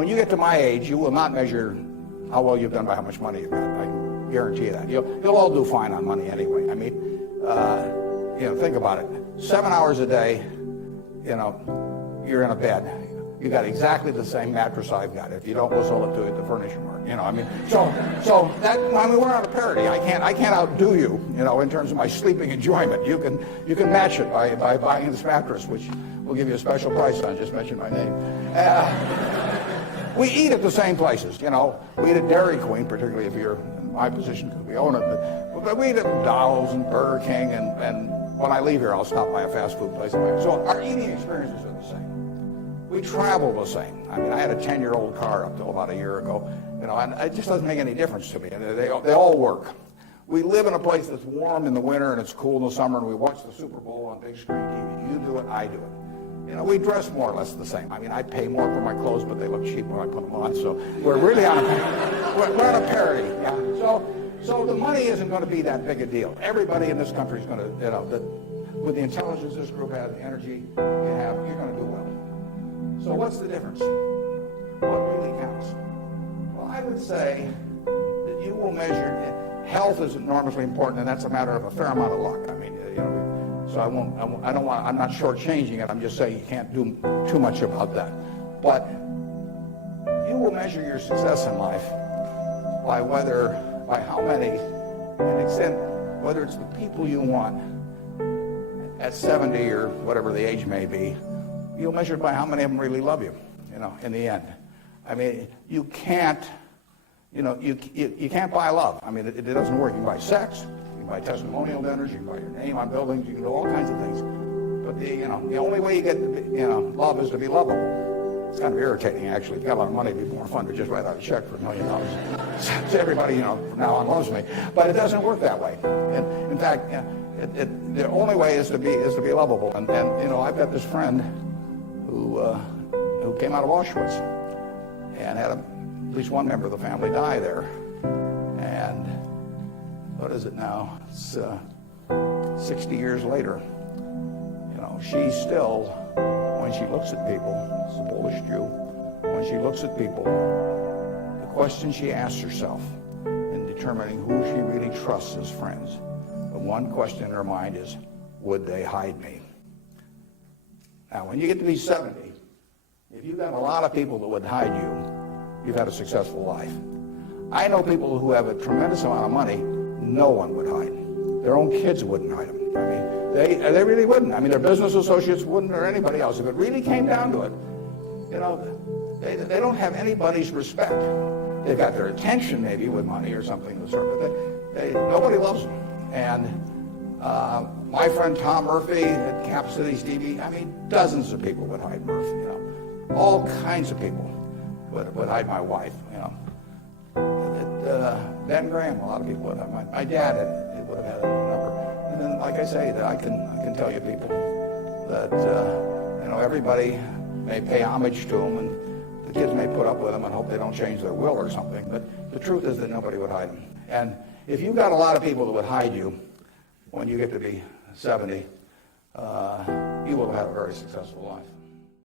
when you get to my age, you will not measure how well you've done by how much money you've got. I can guarantee you that. You'll all do fine on money anyway. I mean, think about it. 7 hours a day, you're in a bed. You got exactly the same mattress I've got. If you don't, we'll sell it to you at the furniture mart. So we're on a parity. I can't outdo you, in terms of my sleeping enjoyment. You can match it by buying this mattress, which we'll give you a special price on. Just mention my name. We eat at the same places. We eat at Dairy Queen, particularly if you're in my position because we own it. But we eat at McDonald's and Burger King, and when I leave here, I'll stop by a fast food place. So our eating experiences are the same. We travel the same. I mean, I had a 10-year-old car up till about a year ago, and it just doesn't make any difference to me. And they all work. We live in a place that's warm in the winter and it's cool in the summer, and we watch the Super Bowl on big screen TV. You do it, I do it. We dress more or less the same. I mean, I pay more for my clothes, but they look cheap when I put them on. So we're really on a parity. Yeah. So the money isn't going to be that big a deal. Everybody in this country is going to, with the intelligence this group has, the energy you have, you're going to do well. So what's the difference? What really counts? Well, I would say that you will measure, health is enormously important, and that's a matter of a fair amount of luck. I mean, so I'm not shortchanging it. I'm just saying you can't do too much about that. But you will measure your success in life by how many, and extent, whether it's the people you want at 70 or whatever the age may be, you'll measure it by how many of them really love you, in the end. I mean, you can't buy love. I mean, it doesn't work. You can buy sex, you can buy testimonial dinners, you can buy your name on buildings, you can do all kinds of things. But the only way you get love is to be lovable. It's kind of irritating, actually. If you got a lot of money, it'd be more fun to just write out a check for $1 million. So everybody, from now on loves me. But it doesn't work that way. And in fact, the only way is to be lovable. And I've got this friend who came out of Auschwitz and had at least one member of the family die there. And what is it now? It's 60 years later. She still, when she looks at people, it's a Polish Jew, when she looks at people, the question she asks herself in determining who she really trusts as friends, the one question in her mind is, would they hide me? Now, when you get to be 70, if you've got a lot of people that would hide you, you've had a successful life. I know people who have a tremendous amount of money, no one would hide. Their own kids wouldn't hide them. I mean, they really wouldn't. I mean, their business associates wouldn't, or anybody else. If it really came down to it, they don't have anybody's respect. They've got their attention maybe with money or something of the sort, but nobody loves them. And my friend Tom Murphy at Cap Cities TV, I mean, dozens of people would hide Murphy. All kinds of people would hide my wife. Ben Graham, a lot of people would have. My dad would have had a number. And then, like I say, I can tell you people that everybody may pay homage to them, and the kids may put up with them and hope they don't change their will or something. But the truth is that nobody would hide them. And if you've got a lot of people that would hide you when you get to be 70, you will have had a very successful life.